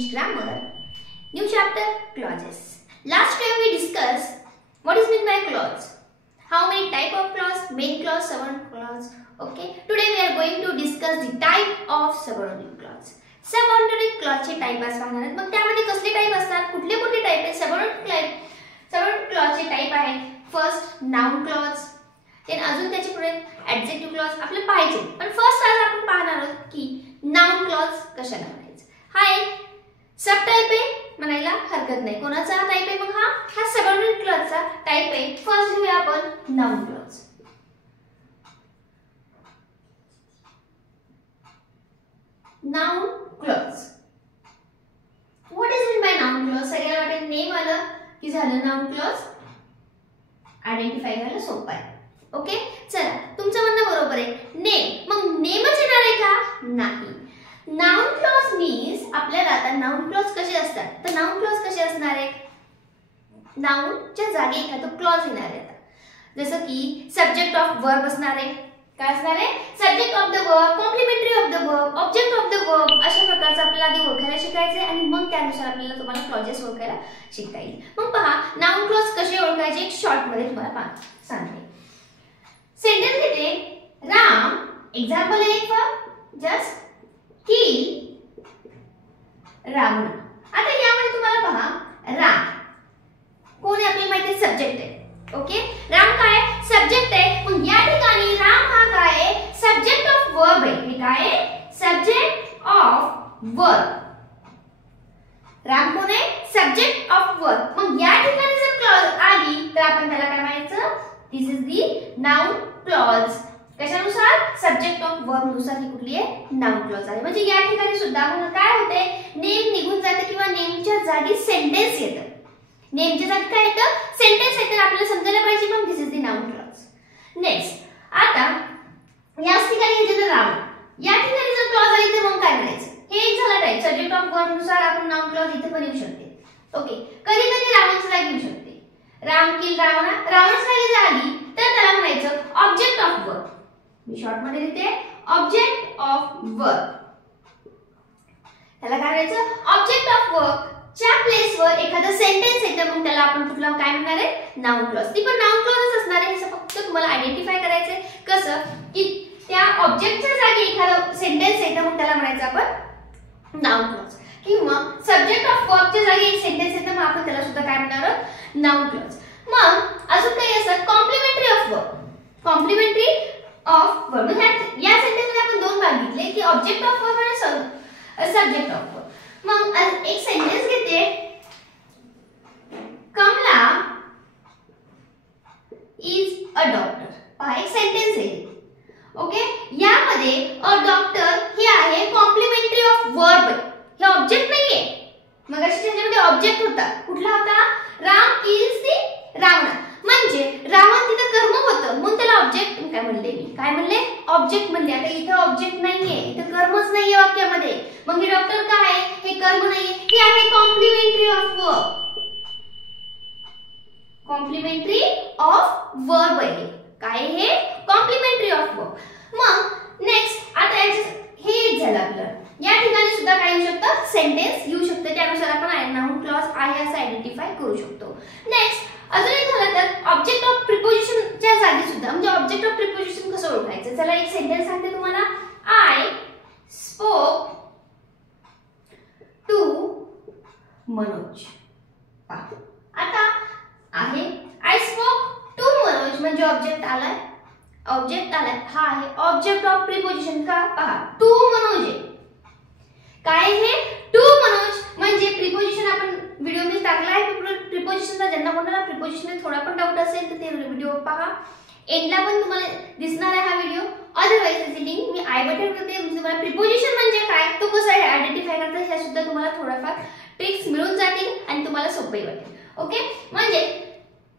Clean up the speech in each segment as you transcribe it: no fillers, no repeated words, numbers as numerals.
English grammar. New chapter, clauses. Last time we discussed what is meant by clause. How many type of clause? Main clause, subordinate clause. Okay. Today we are going to discuss the type of subordinate clause. Subordinate clause चे type असणार आहेत. मग त्यामध्ये कसले type असतात? कुठले कुठले type आहेत? सबऑर्डिनेट क्लॉज चे टाइप आहे. First noun clause. देन अजून त्याच्या पुढे ऍडजेक्टिव्ह क्लॉज आपल्याला पाहायचे. पण फर्स्ट आज आपण पाहणार आहोत की नाउन क्लॉज कशाला म्हणायचं. हा एक सब टाइप आहे म्हणायला हरकत नाही. कोणाचा टाइप आहे मग हा सबऑर्डिनेट क्लॉजचा टाइप आहे. फर्स्ट घेऊया आपण noun clause. Noun clause. What is mean by noun clause? सगळ्याला वाटेल नेम आलं की झालं नाउन क्लॉज. आयडेंटिफाय करायला सोपं आहे. ओके चला तुमचं म्हणणं बरोबर आहे. नेम मग नेमच येणार आहे का? नाही. नाउन क्लॉज मीन्स आपल्याला आता नाउन क्लॉज कसे असतात तर नाउन क्लॉज कसे असणार आहे? नाउनच्या जागी एखादं क्लॉज येणार आहे. जसं की सब्जेक्ट ऑफ वर्ब असणार आहे. काय असणार आहे? Subject of the verb, complementary of the verb, object of the verb अशा प्रकारचं आपल्याला आधी ओळखायला शिकायचं आहे आणि मग त्यानुसार आपल्याला तुम्हाला क्लॉजेस ओळखायला शिकता येईल. मग पहा नाउन क्लॉज कसे ओळखायचे एक शॉर्ट मध्ये तुम्हाला सांगते. सेंटेन्स घेते. राम एक्झाम्पल आहे फॉर जस्ट किल रावण. आता यामध्ये तुम्हाला पहा राम कोण आहे आपल्याला माहिती आहे? सब्जेक्ट आहे. ओके राम काय आहे? सब्जेक्ट आहे. मग या ठिकाणी राम हा काय आहे? सब्जेक्ट ऑफ वर्ब आहे. हे काय आहे? Subject of verb. राम कोण आहे? Subject of verb. मग या ठिकाणी जर क्लॉज आली तर आपण त्याला काय म्हणायचं? This is the noun clause. कशानुसार? सब्जेक्ट ऑफ वर्ब नुसार ही कुठली आहे? नाउन क्लॉज आहे. म्हणजे या ठिकाणी सुद्धा काय होते? नेम निघून जाते किंवा नेमच्या जागी सेंटेन्स येतं. नेमच्या जागी काय येतं? सेंटेन्स येतं. आपल्याला समजायला पाहिजे मग this is the noun clause. Next आता याच ठिकाणी घेतलं राम. या ठिकाणी जर क्लॉज आली तर मग काय म्हणायचं? हे एक झालं टाइप. सब्जेक्ट ऑफ वर्ब नुसार आपण नाउन क्लॉज इथे पण येऊ शकते. ओके कधी कधी रावणच्या जागी येऊ शकते. राम किल रावण. रावणच्या जागी जर आली तर त्याला म्हणायचं object of verb. Me short मध्ये लिहिते ऑब्जेक्ट ऑफ वर्ब. त्याला काय म्हणायचं? ऑब्जेक्ट ऑफ वर्ब च्या प्लेस वर एखादा सेंटेन्स येतं मग त्याला आपण कुठला काय म्हणणार आहे? Noun clause. ती पण नाउन क्लॉजच असणार आहे. हे फक्त तुम्हाला आयडेंटिफाय करायचंय. कसं की त्या ऑब्जेक्टच्या जागी एखादा सेंटेन्स येतं मग त्याला म्हणायचं आपण नाउन क्लॉज. किंवा सब्जेक्ट ऑफ वर्बच्या जागी एक सेंटेन्स येतं मग आपण त्याला सुद्धा काय म्हणणार आहोत? Noun clause. मग अजून काही असतं complementary of verb. Complementary of verb या सेंटेन्स मध्ये आपण दोन भाग घेतले की ऑब्जेक्ट ऑफ वर्ब आणि सब्जेक्ट ऑफ वर्ब. मग एक सेंटेन्स घेते. Kamala is a doctor. पहा एक सेंटेन्स आहे. ओके यामध्ये अ डॉक्टर हे आहे कॉम्प्लिमेंटरी ऑफ वर्ब. हे ऑब्जेक्ट नाहीये. मग अशी त्याच्यामध्ये ऑब्जेक्ट होता. कुठला होता? राम किल्स दी रावण. म्हणजे रावण तिथे कर्म होतं म्हणून त्याला ऑब्जेक्ट काय म्हणले? मी काय म्हणले? ऑब्जेक्ट म्हणले. आता इथे ऑब्जेक्ट नाहीये. इथे कर्मच नाहीये वाक्यामध्ये. मग हे डॉक्टर काय आहे? हे कर्म नाहीये. हे आहे complementary of verb. Complementary of verb आहे. काय हे? Complementary of verb. मग नेक्स्ट आता हे झालं आपलं. या ठिकाणी सुद्धा काय येऊ शकतं? सेंटेन्स येऊ शकतं. त्यानुसार आपण नाउन क्लॉज आहे असं आयडेंटिफाय करू शकतो. नेक्स्ट अजून एक झालं तर ऑब्जेक्ट ऑफ प्रिपोजिशनच्या जागी सुद्धा म्हणजे ऑब्जेक्ट ऑफ प्रिपोजिशन कसं ओळखायचं? चला एक सेंटेन्स सांगते तुम्हाला. I spoke to Manoj. आता आहे आय स्पोक टू मनोज म्हणजे ऑब्जेक्ट आलाय. ऑब्जेक्ट आलाय. हा आहे ऑब्जेक्ट ऑफ प्रिपोजिशन. का? पहा टू मनोज आहे. काय हे? टू मनोज म्हणजे प्रिपोजिशन आपण व्हिडिओ मध्ये टाकला आहे. प्रिपोजिशनचा ज्यांना कोणाला प्रिपोजिशन थोडा पण डाऊट असेल तर ते व्हिडिओ पहा. एंडला पण तुम्हाला दिसणार आहे हा व्हिडिओ. अदरवाइज त्याची लिंक मी आय बटन करते. तुम्हाला प्रिपोजिशन म्हणजे काय तो कसं आहे आयडेंटिफाय करता हे सुद्धा तुम्हाला थोडाफार ट्रिक्स मिळून जातील आणि तुम्हाला सोपंही वाटेल. ओके म्हणजे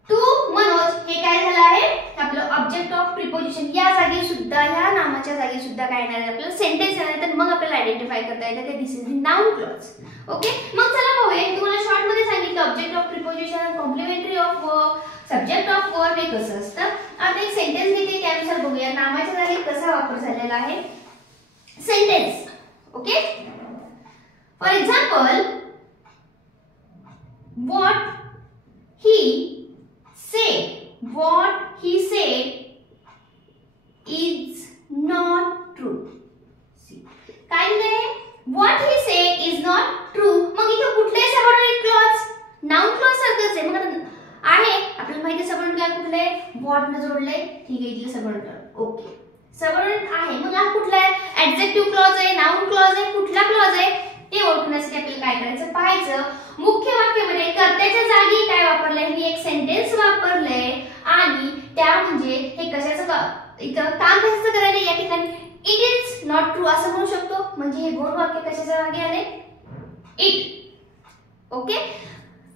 टू मनोज हे काय झालं आहे? आपलं ऑब्जेक्ट ऑफ प्रिपोजिशन. या जागी सुद्धा या नामाच्या जागी सुद्धा काय येणार आहे? आपल्याला सेंटेन्स येणार तर मग आपल्याला आयडेंटिफाय करता येतं की this is the noun clause. Okay मग चला पाहूया. तुम्हाला शॉर्ट मध्ये सांगितलं object of preposition, complementary of verb, subject of verb हे कसं असतं. आता एक सेंटेन्स घेते त्यानुसार बघूया नामाच्या जागी कसा वापर झालेला आहे. Sentence. Okay for example subordinate. Okay, subordinate आहे. मग हा कुठला आहे? ऍडजेक्टिव्ह क्लॉज आहे, नाउन क्लॉज आहे, कुठला क्लॉज आहे ते ओळखण्यासाठी आपल्याला काय करायचं? पाहायचं. मुख्य वाक्यामध्ये कर्त्याच्या जागी काय वापरलंय? मी एक सेंटेन्स वापरलंय आणि त्या म्हणजे हे कशाचं इथं काम कशाचं करायला या ठिकाणी इट इज नॉट ट्रू असं म्हणू शकतो. म्हणजे हे दोन वाक्य कशाच्या जागी आले? इट. ओके,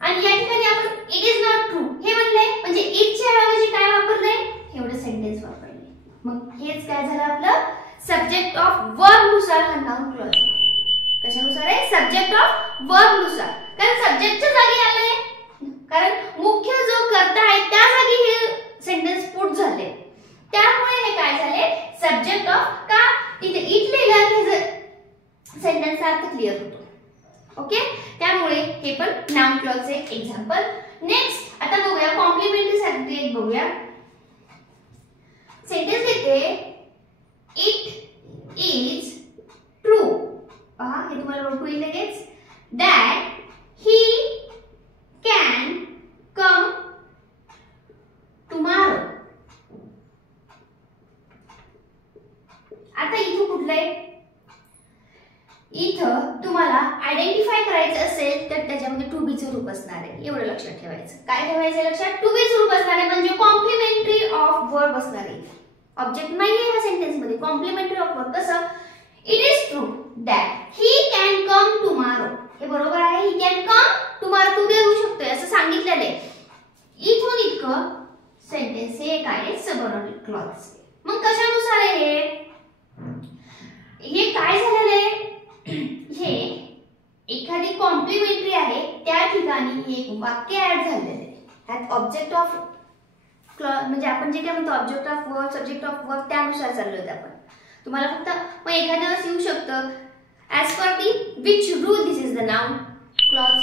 आणि या ठिकाणी आपण इट इज नॉट ट्रू हे म्हणलंय म्हणजे इटच्या ऐवजी काय वापरलंय? एवढं सेंटेन्स वापरलंय. मग हेच काय झालं आपलं? सब्जेक्ट ऑफ वर्ब नुसार हा नाउन क्लॉज. कशानुसार आहे? सब्जेक्ट ऑफ वर्ब नुसार. कारण सब्जेक्टच्या जागी आलंय, कारण मुख्य जो कर्ता आहे त्या जागी हे सेंटेन्स पुट झाले. त्यामुळे हे काय झाले? Subject of. का? तिथे इट लिहिलं की सेंटेन्सचा अर्थ क्लिअर होतो. ओके, त्यामुळे हे पण नाउन क्लॉजचे एक्झाम्पल. नेक्स्ट आता बघूया कॉम्प्लिमेंटरी साठी एक बघूया. सेंटेन्स लिहिते इट इज ट्रू. पहा, हे तुम्हाला ओळखू येईल लगेच. That he can come tomorrow. आता इथं कुठलं आहे? इथं तुम्हाला आयडेंटिफाय करायचं असेल तर त्याच्यामध्ये टू बी चं रूप असणार आहे. एवढं लक्षात ठेवायचं. काय ठेवायचं लक्षात? टू बी चं रूप असणार आहे म्हणजे कॉम्प्लिमेंटरी ऑफ वर्ब असणार आहे. ऑब्जेक्ट नाहीये ह्या सेंटेन्स मध्ये. कॉम्प्लिमेंटरी ऑफ वर्ब कसं? It is true that he can come tomorrow. हे बरोबर आहे. He can come tomorrow. तू देऊ शकतोय असं सांगितलेलं आहे. इथून इतकं सेंटेन्स हे काय आहे? Subordinate clause. मग कशानुसार आहे हे काय झालेलं आहे? हे एखादी कॉम्प्लिमेंटरी आहे त्या ठिकाणी एक वाक्य ऍड झालेलं आहे. ह्यात ऑब्जेक्ट ऑफ क्लॉज म्हणजे आपण जे काय म्हणतो object of verb, subject of verb त्यानुसार चाललोय आपण. तुम्हाला फक्त मग एखाद्या वेळेस येऊ शकतं as per the which rule this is the noun clause.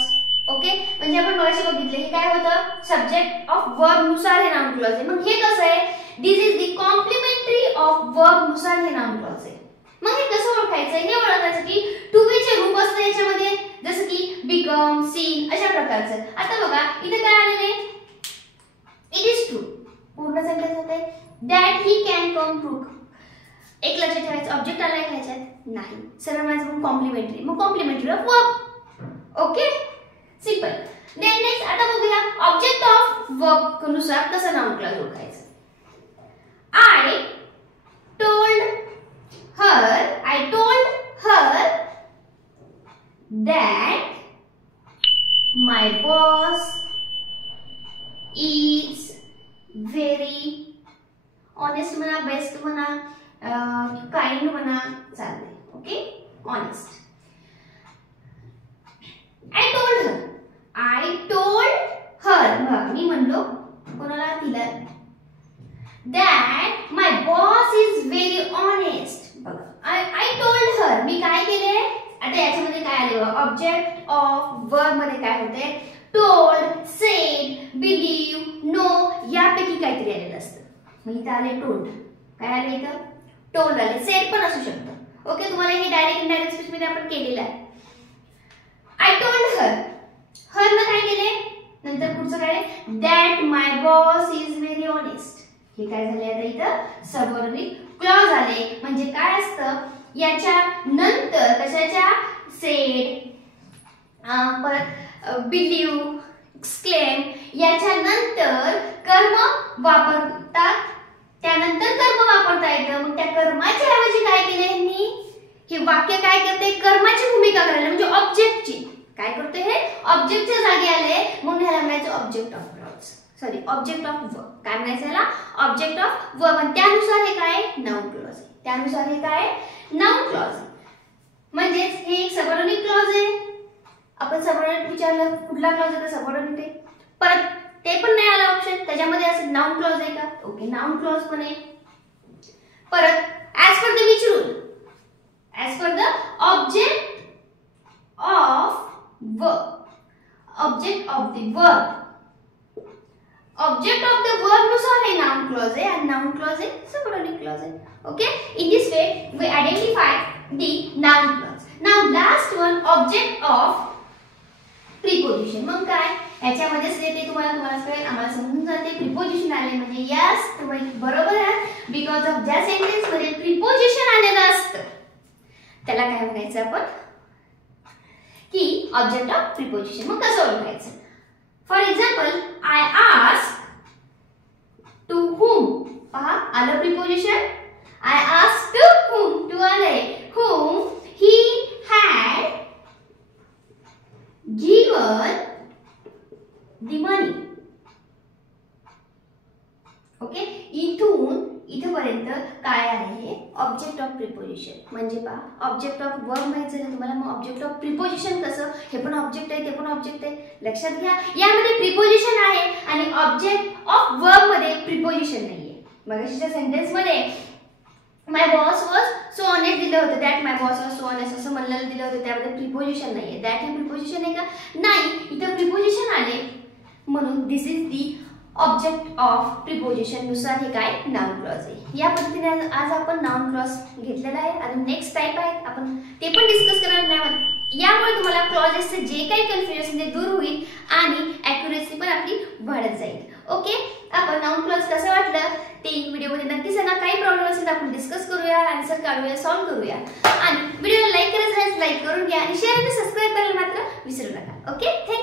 Okay, म्हणजे आपण मगाशी बघितलं हे काय होतं? सब्जेक्ट ऑफ वर्ब नुसार हे नाउन क्लॉज आहे. मग हे कसं आहे? This is the complementary of verb नुसार हे नाउन क्लॉज आहे. मग हे कसं ओळखायचं? हे ओळखायचं की टू बी चे रूप असतं याच्यामध्ये, जसं की बिकम, सीन अशा प्रकारचं. आता बघा इथे काय आलेलं आहे? It is true. पूर्ण सेंटेन्स होत आहे that he can come true. एक लक्षात ठेवायचं ऑब्जेक्ट आलाय का ह्याच्यात? नाही. सरळ माझं मग कॉम्प्लिमेंटरी. मग complementary of verb. Okay, simple. Then next आता बघूया ऑब्जेक्ट ऑफ वर्ब नुसार कसं नाउन क्लॉज ओळखायचं. I told her that my boss is very honest म्हणा, बेस्ट म्हणा, काइंड म्हणा, चालते. Okay, honest. I told her मी म्हणलो कोणाला? तिला. that my boss is very honest. बघा I told her मी काय केले? आता याच्यामध्ये काय आले? ऑब्जेक्ट ऑफ वर्ब मध्ये काय होते? टोल्ड, सेड, बिलीव, नो यापैकी काहीतरी आलेलं असतं. मग इथं आले टोल्ड. काय आले इथं? टोल्ड आले. सेड पण असू शकतं. ओके, तुम्हाला हे डायरेक्ट इनडायरेक्ट स्पीच मध्ये आपण केलेलं आहे. I told her. हर न काय केले? नंतर पुढचं काय? that my boss is very honest. हे काय झाले? आता इथं सबऑर्डिनेट क्लॉज आले. म्हणजे काय असतं? याच्या नंतर कशाच्या? सेड, परत बिलीव, एक्सक्लेम याच्या नंतर कर्म वापरतात. त्यानंतर कर्म वापरता येतं. मग त्या कर्माच्या ऐवजी काय केलं यांनी? हे वाक्य काय करते? कर्माची भूमिका करायला म्हणजे ऑब्जेक्टची. काय करते? हे ऑब्जेक्टच्या जागी आले म्हणून ह्याला म्हणायचं object of clause. Sorry, object of verb. काय म्हणायचं याला? Object of verb. आणि त्यानुसार हे काय? Noun clause. त्यानुसार हे काय? Noun clause. म्हणजेच हे एक सबऑर्डिनेट क्लॉज आहे. आपण सबऑर्डिनेट विचारलं कुठला क्लॉज आहे? तर सबऑर्डिनेट आहे. परत ते पण नाही आलं ऑप्शन त्याच्यामध्ये असं नाउन क्लॉज आहे का? ओके, नाउन क्लॉज पण आहे. परत as per the which rule? As per the object of verb. Object of the verb. Object of the verb नुसार हे noun clause आहे आणि noun clause आहे subordinate clause आहे. Okay, in this way we identify the noun clause. Now last one, object of preposition. मग काय? ह्याच्यामध्येच ते तुम्हाला कळेल, आम्हाला समजून जाते प्रिपोजिशन आले म्हणजे यस तुम्ही बरोबर आहे बिकॉज ऑफ ज्या सेंटेन्स मध्ये प्रिपोजिशन आलेलं असतं त्याला काय म्हणायचं आपण की ऑब्जेक्ट ऑफ प्रिपोजिशन. मग कसं ओळखायचं? For example I ask to whom. पहा आलं preposition. I ask to whom, to आले whom he had given the money. Okay, इथपर्यंत काय आहे? Object of preposition. म्हणजे पहा ऑब्जेक्ट ऑफ वर्ब माहित झालं तुम्हाला, मग ऑब्जेक्ट ऑफ प्रिपोजिशन कसं? हे पण ऑब्जेक्ट आहे ते पण ऑब्जेक्ट आहे. लक्षात घ्या यामध्ये प्रिपोजिशन आहे आणि ऑब्जेक्ट ऑफ वर्ब मध्ये प्रिपोजिशन नाहीये. मगाशीच्या सेंटेन्स मध्ये माय बॉस वॉज सो ऑनेस्ट दिलं होतं, that my boss was so honest असं म्हणलेलं दिलं होतं, त्यामध्ये प्रिपोजिशन नाहीये. दॅट हे प्रिपोजिशन आहे का? नाही, इथं प्रिपोजिशन आले म्हणून this is the object of preposition नुसार हे काय नाउन क्लॉज आहे. या पद्धतीने आज आपण नाउन क्लॉज घेतलेला आहे आणि नेक्स्ट टाइप आहे आपण ते पण डिस्कस करणार नाही. यामुळे तुम्हाला क्लॉजेसचे जे काही कन्फ्युजन ते दूर होईल आणि ॲक्युरेसी पण आपली वाढत जाईल. ओके, आपण नाउन क्लॉज कसं वाटलं ते व्हिडिओमध्ये नक्की सांगा. काही प्रॉब्लेम असेल तर आपण डिस्कस करूया, आन्सर काढूया, सॉल्व्ह करूया आणि व्हिडिओला लाईक करायचं लाईक करून घ्या आणि शेअर आणि सबस्क्राईब करायला मात्र विसरू नका. Okay, thank you.